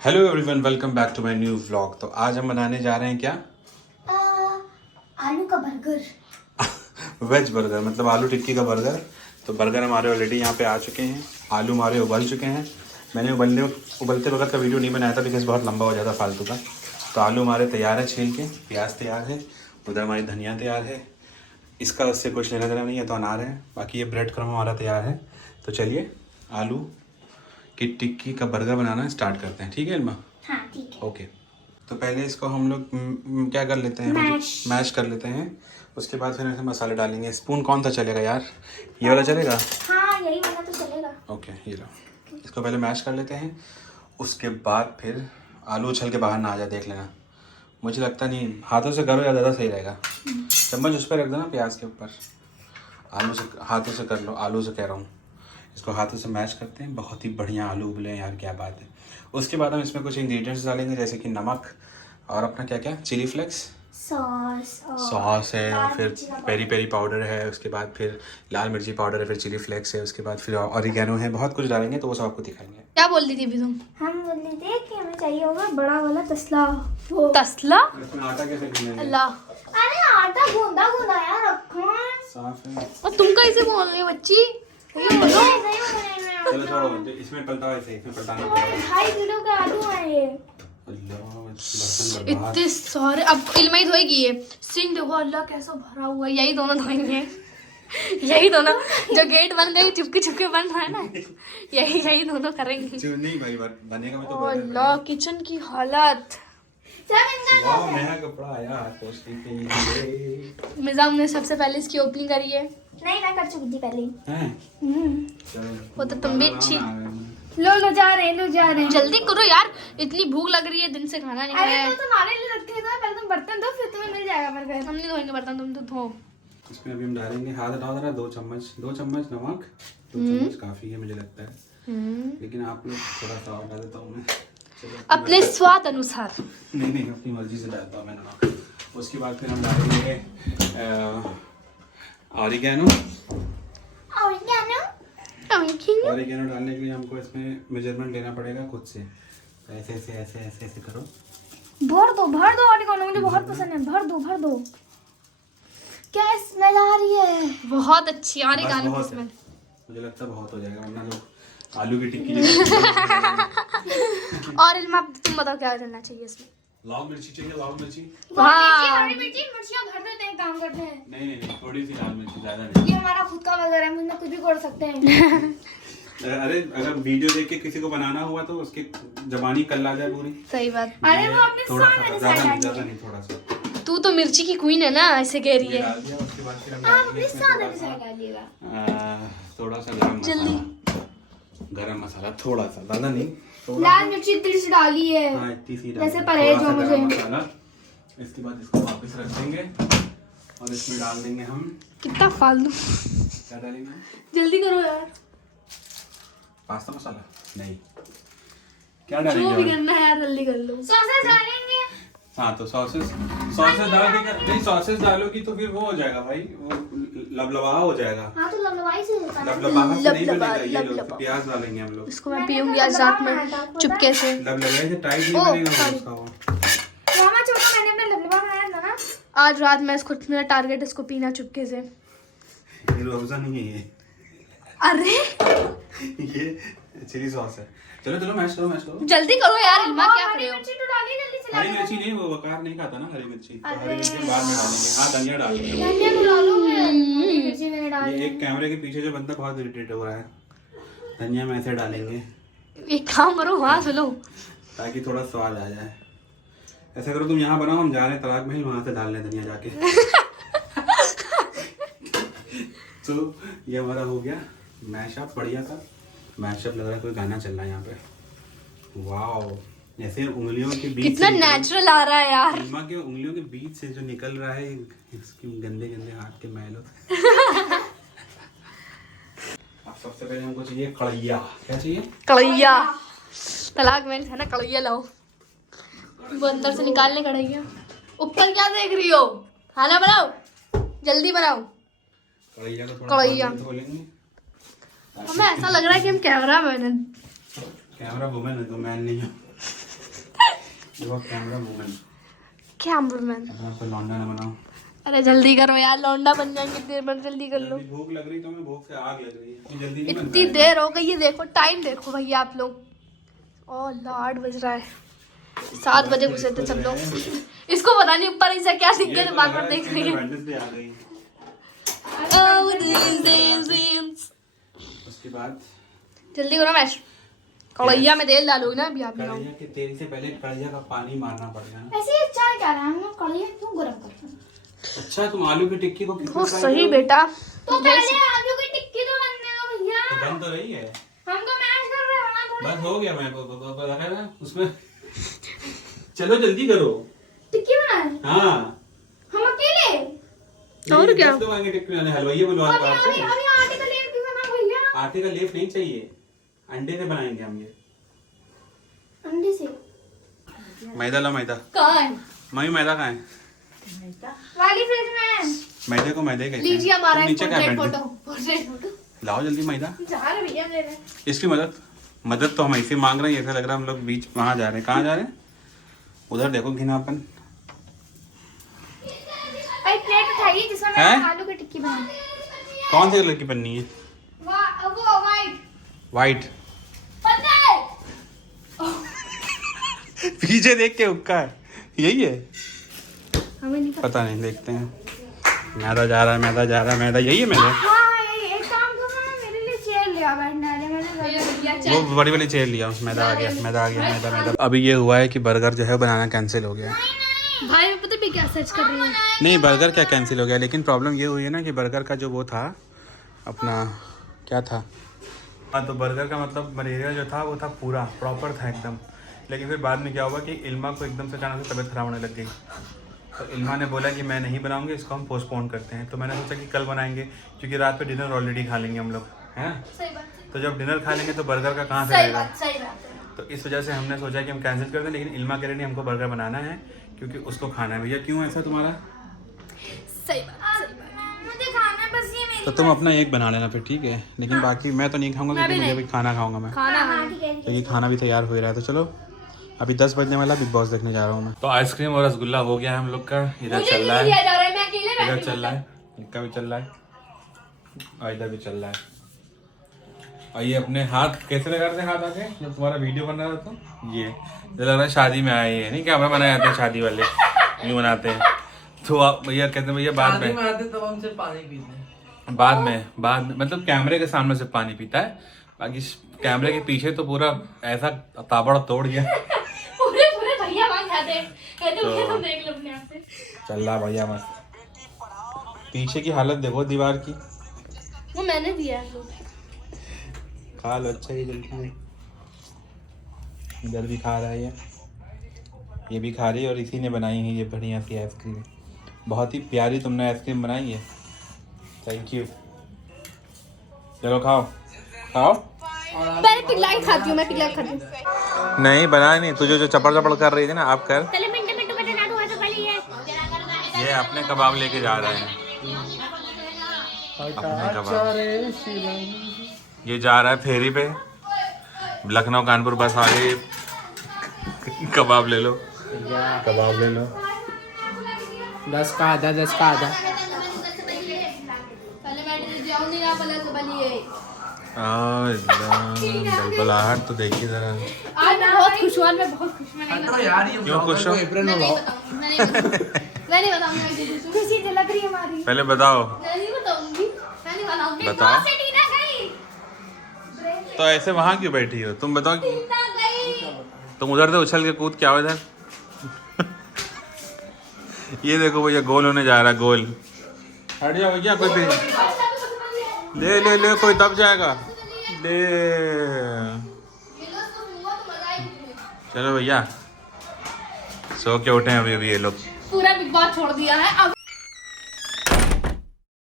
Hello everyone, welcome back to my new vlog. तो आज हम बनाने जा रहे हैं क्या? आलू का बर्गर। वेज बर्गर, मतलब आलू टिक्की का बर्गर। तो बर्गर हमारे ऑलरेडी यहाँ पे आ चुके हैं, आलू हमारे उबल चुके हैं। मैंने उबलते वक्त का वीडियो नहीं बनाया था बिकॉज बहुत लंबा हो जाता फालतू का। तो आलू हमारे तैयार है, छील के प्याज तैयार है, उधर हमारी धनिया तैयार है। इसका उससे कुछ लेना देना नहीं है, तो अनार है। बाकी ये ब्रेड क्रम्ब हमारा तैयार है। तो चलिए आलू की टिक्की का बर्गर बनाना स्टार्ट करते हैं। ठीक है इल्मा? हाँ ठीक है। ओके। तो पहले इसको हम लोग क्या कर लेते हैं, मैश कर लेते हैं। उसके बाद फिर इसमें मसाले डालेंगे। स्पून कौन सा चलेगा यार, ये वाला चलेगा? हाँ यही वाला तो चलेगा। ओके, ये लो। इसको पहले मैश कर लेते हैं। उसके बाद फिर आलू उछल के बाहर ना आ जाए, देख लेना। मुझे लगता नहीं, हाथों से करो या ज़्यादा सही रहेगा। चम्मच उस पर रख दो ना, प्याज के ऊपर। आलू से हाथों से कर लो, आलू से कह रहा हूँ। इसको हाथों से मैश करते हैं। बहुत ही बढ़िया आलू उबले हैं यार, क्या बात है। उसके बाद हम इसमें कुछ इंग्रेडिएंट्स डालेंगे, जैसे कि नमक और अपना क्या क्या, चिली फ्लेक्स, सॉस है, और फिर पेरी पेरी पाउडर है। उसके बाद फिर लाल मिर्ची पाउडर है, फिर चिली फ्लेक्स है। उसके बाद फिर ऑरिगेनो है। बहुत कुछ डालेंगे, तो वो सब आपको दिखाएंगे। क्या बोल रही थी अभी तुम? हम बोल रहे थे कि हमें चाहिए होगा बड़ा वाला तसला। वो तसला? इसमें आटा कैसे गूंदेंगे? अल्लाह, अरे आटा गूंदा गूंदा यार रखा साफ है। और तुम कैसे बोल रही हो बच्ची? ये बोलो। चलो छोड़ो, इसमें पलटा ऐसे, इसमें पलटाना पड़ेगा। 2.5 किलो का आलू है ये। अल्लाह, बर्तन बर्बाद। इतने सारे, अब इल्मा ही धोएगी ये। सिंह देखो अल्लाह कैसा भरा हुआ है। यही दोनों धोएंगे, यही दोनों। जो गेट बन गई चुपके चुपके बन रहा है ना, यही दोनों करेंगे। नहीं भाई, बनेगा में तो ओ अल्लाह, किचन की हालत। वाह, नया कपड़ा आया पोस्टिंग के लिए। मिजाम ने सबसे पहले इसकी ओपनिंग करी है। नहीं मैं कर चुकी थी पहले ही। हैं? वो तो तुम भी अच्छी। लो जा रहे हैं। जल्दी करो यार, इतनी भूख लग रही है, दिन से खाना नहीं अरे खाया तो है। तुम्हारे लिए रखे थे, पहले तुम बर्तन दो फिर तुम्हें मिल जाएगा बर्गर। हम नहीं धोएंगे बर्तन, तुम तो धो। इसमें अभी हम डालेंगे, हाथ हटाओ जरा, 2 चम्मच नमक। 2 चम्मच काफी है मुझे लगता है, लेकिन आप लोग थोड़ा सा और डाल देता हूँ मैं। चलो, अपने स्वाद अनुसार। नहीं अपनी मर्जी से डालता हूँ मैं नमक। उसके बाद फिर हम डालेंगे ऑरिगेनो। ऑरिगेनो डालने के लिए हमको इसमें मेजरमेंट लेना पड़ेगा खुद से। ऐसे ऐसे ऐसे ऐसे ऐसे करो। भर दो ऑरिगेनो, मुझे बहुत पसंद है। भर दो। क्या स्मेल आ रही है। बहुत अच्छी आ रही बस गानों की बहुत है। स्मेल। मुझे लगता है बहुत हो जाएगा, वरना लोग आलू की टिक्की और इल्मा तुम बताओ क्या करना चाहिए इसमें? लाल मिर्ची चाहिए, लाल मिर्ची। हाँ, मिर्चियाँ भर देते हैं, काम करते हैं। नहीं, थोड़ी सी लाल मिर्ची, ज्यादा नहीं। ये हमारा खुद का बर्गर है, मुझे कुछ भी कर सकते हैं। अरे अगर वीडियो देख के किसी को बनाना हुआ तो उसकी जबानी कल आ जाए पूरी। सही बात। अरे वो अपने थोड़ा सा, सामने ज्यादा नहीं, थोड़ा सा तू तो मिर्ची की क्वीन है ना, ऐसे कह रही ये है। डाल दिया। उसके बाद फिर हम आप डालेंगे अपने इसमें सामने से डालिएगा। थोड़ा सा गरम मसाला, थोड़ा सा, ज्यादा नहीं। लाल मिर्ची इतनी सी डाली है। हाँ, इतनी सी जैसे डालेंगे, परहेज थोड़ा हो सा मुझे। गरम मसाला। इसके बाद इसको वापस रख देंगे और इसमें डाल देंगे हम, कितना फालतू। क्या डालेंगे? जल्दी करो यार, पास्ता मसाला नहीं, क्या जो भी डालेंगे? करना है यार जल्दी कर लो। सॉसेस डालेंगे। हाँ, तो सॉसेस डाल देंगे। नहीं, सॉसेस डालोगी तो फिर वो हो जाएगा भाई, वो लबलबा हो जाएगा। हाँ तो लंबाई से होता है। लबलबाहट से नहीं लबलबा, बनेगा। ये लो, लबलबा। प्याज डालेंगे हम लोग। इसको मैं पीऊंगी आज रात में चुपके से। लबलबे से टाइट नहीं ओह, बनेगा वो sorry। उसका वो। मामा छोटा मैंने अपना लबलबा बनाया था ना। आज रात में इसको, मेरा टारगेट इसको पीना चुपके से। ये रोज़ा नहीं है अरे ये चिली सॉस है। चलो मैश करो। जल्दी करो यार इल्मा, क्या कर रहे हो? मिर्ची तो डाली जल्दी से। हरी मिर्ची नहीं, वो वकार नहीं खाता ना हरी मिर्ची, तो हरी मिर्ची बाद में डालेंगे। हाँ, धनिया डालेंगे। धनिया तो डालोगे। हरी मिर्ची मैंने डाली। ये एक कैमरे के पीछे जो बंदा बहुत इरिटेट हो रहा है, धनिया में ऐसे डालेंगे एक काम करो, वहाँ सुनो। ताकि थोड़ा स्वाद आ जाए। ऐसा करो, तुम यहाँ बनाओ, हम जा रहे हैं तलाक महल, वहाँ से डाल लें धनिया जाके। तो ये हमारा हो गया मैशअप, बढ़िया सा मैशअप। लग रहा है कोई गाना चल रहा है यहाँ पे। वाओ, जैसे उंगलियों के बीच कितना से नेचुरल आ रहा है यार। इल्मा के उंगलियों के बीच से जो निकल रहा है इसकी गंदे हाथ के मैलों। अब सबसे पहले हमको चाहिए कढ़ैया। क्या चाहिए? कढ़ैया। तलाक में है ना, कढ़ैया लाओ। वो अंदर से निकालने कढ़ैया। ऊपर क्या देख रही हो? खाना बनाओ, जल्दी बनाओ। कढ़ैया को थोड़ा कढ़ैया। धो लेंगे। हमें ऐसा लग रहा है कि हम कैमरा मैन हैं। कैमरा वुमेन है तो मैन नहीं हो। देखो कैमरा वुमन, कैमरामैन। अपना कोई लौंडा ना बनाओ। अरे जल्दी करो यार, लौंडा बन जाएंगे देर में, जल्दी कर लो। भूख लग रही तो मैं भूख से आग लग रही है, इतनी जल्दी नहीं इतनी देर हो गई है, देखो टाइम देखो भैया आप लोग। ओ 8 बज रहा है, 7 बजे घुसे थे सब लोग। इसको पता नहीं ऊपर ऐसा क्या दिख गया, बार बार देख रही है। उसके बाद जल्दी करो मैश। कढ़ैया में तेल डालोगे ना अभी आप लोग। कढ़ैया के तेल से पहले कढ़ैया का पानी मारना पड़ेगा ना। ऐसे ही चाय क्या रहा है, हम लोग कढ़ैया क्यों गरम करते हैं? अच्छा तुम आलू की टिक्की को कितना वो सही बेटा। तो पहले आलू की टिक्की तो बनने दो भैया। तो बन तो रही है, हम तो मैश कर रहे हैं ना। बस हो गया। मैं पता है ना उसमें। चलो जल्दी करो। टिक्की बनाए हाँ हम अकेले। और क्या? तो आगे टिक्की बनाने हलवाई बुलवा अभी अभी अभी आटे का लेप भी बना भैया। आटे का लेप नहीं चाहिए, अंडे से बनाएंगे हम ये। अंडे से मैदा लो, मैदा। कहाँ है? मम्मी मैदा कहाँ है? वाली फ्रिज में। मैदे को मैदे कहते हैं। लीजिए हमारा तुम नीचे क्या पोर्ट्रेट बैठ फोटो, पोर्ट्रेट फोटो। गई? लाओ जल्दी मैदा। जा रहे भैया ले रहे। इसकी मदद तो हम ऐसे मांग रहे हैं, ऐसा लग रहा है हम लोग बीच वहाँ जा रहे हैं। कहाँ जा रहे हैं? उधर देखो घिनापन। एक प्लेट उठाइए जिसमें हैं? मैं आलू की टिक्की बनाऊं। कौन से कलर की पन्नी है? वो वाइट वाइट। पन्ना। पीछे देख के हुक्का है, यही है? हमें नहीं पता नहीं, देखते हैं। मैदा जा रहा है, मैदा जा रहा है, मैदा यही है मैदा। हाँ ये एक काम करो ना, मेरे लिए चेयर ले आओ बैठने वाले। मैंने वो बड़ी वाली चेयर लिया, मैदा आ गया, मैदा आ गया, मैदा मैदा। अभी ये हुआ है कि बर्गर जो है बनाना कैंसिल हो गया। भाई मैं पता भी क्या सर्च कर रही हूँ। नहीं बर्गर क्या कैंसिल हो गया, लेकिन प्रॉब्लम ये हुई है ना कि बर्गर का जो वो था अपना क्या था, हाँ तो बर्गर का मतलब मलेरिया जो था वो था पूरा प्रॉपर था एकदम। लेकिन फिर बाद में क्या हुआ कि इल्मा को एकदम से अचानक से तबीयत खराब होने लग गई। तो इल्मा ने बोला कि मैं नहीं बनाऊंगी, इसको हम पोस्टपोन करते हैं। तो मैंने सोचा कि कल बनाएंगे, क्योंकि रात पे डिनर ऑलरेडी खा लेंगे हम लोग, हैं। सही बात है, तो जब डिनर खा लेंगे तो बर्गर का कहाँ से सही रहेगा। बात, सही बात है। तो इस वजह से हमने सोचा कि हम कैंसिल कर दें, लेकिन इल्मा कह रही नहीं हमको बर्गर बनाना है क्योंकि उसको खाना है। भैया क्यों ऐसा तुम्हारा? सही बात, सही बात। मुझे खाना है बस, ये मेरी तो तुम अपना एक बना लेना फिर, ठीक है। लेकिन बाकी मैं तो नहीं खाऊंगा क्योंकि मुझे भी खाना खाऊंगा मैं। खाना हाँ ठीक है। तो ये खाना भी तैयार हो रहा है। तो चलो अभी 10 बजने वाला, बिग बॉस देखने जा रहा हूँ मैं। तो आइसक्रीम और रसगुल्ला हो गया है हम लोग का। इधर चल रहा है, जा रहा है, मैं अकेले इधर बैठी चल रहा है, इनका भी चल रहा है और इधर भी चल रहा है। और ये अपने हाथ कैसे लगा रहे थे, हाथ आके जब तुम्हारा वीडियो बन रहा था तो ये लग रहा है शादी में आए हैं। नहीं कैमरा बनाए जाते हैं शादी वाले, यूँ बनाते हैं। तो आप भैया कहते हैं भैया बाद में आते तो हम सिर्फ पानी पीते हैं। बाद में मतलब कैमरे के सामने से पानी पीता है, बाकी कैमरे के पीछे तो पूरा ऐसा ताबड़ तोड़ गया। पूरे पूरे भैया वहां खाते हैं, कहते हैं तुम देख लो अपने आप से। चल रहा भैया मस्त। पीछे की हालत देखो दीवार की। वो मैंने दिया है। खा लो, अच्छा ही जल्दी से। इधर भी खा रहा है ये भी खा रही है, और इसी ने बनाई है ये बढ़िया सी आइसक्रीम। बहुत ही प्यारी तुमने आइसक्रीम बनाई है, थैंक यू। चलो खाओ खाओ। पहले पिघलाई खाती हूँ, मैं पिघलाई खाती हूँ। नहीं बनाया नहीं, तुझे जो चपड़ चपड़ कर रही थी ना, आप कर। चलो मिनट मिनट बटे ना हुआ तो पहले ये अपने कबाब लेके जा रहे हैं, अपने कबाब। ये जा रहा है फेरी पे, लखनऊ कानपुर बस आ गई। कबाब ले लो, कबाब ले लो। 10 का आधा, 10 का आधा। पहले मैं जाऊंगी ना, पहले से बनी बलबलाहट तो देखिए जरा। आज मैं बहुत खुश हूँ, आज मैं बहुत खुश हूँ। तो यार ये क्यों खुश हो? अप्रैल मैं में नहीं लाओ। बताऊंगी, मैं नहीं बताऊंगी, मैं क्यों खुश हूँ। खुशी तो लग रही है हमारी। पहले बताओ, मैं नहीं बताऊंगी, मैं नहीं बताऊंगी। बताओ। से टीना गई। तो ऐसे वहाँ क्यों बैठी हो तुम, बताओ। टीना गई। तुम उधर से उछल के कूद क्या हो इधर। ये देखो भैया गोल होने जा रहा है, गोल। हट जाओ भैया, कोई भी ले ले ले, कोई दब जाएगा। ले चलो भैया, सो के उठे हैं अभी अभी ये लोग। पूरा बिग बॉस छोड़ दिया है अब।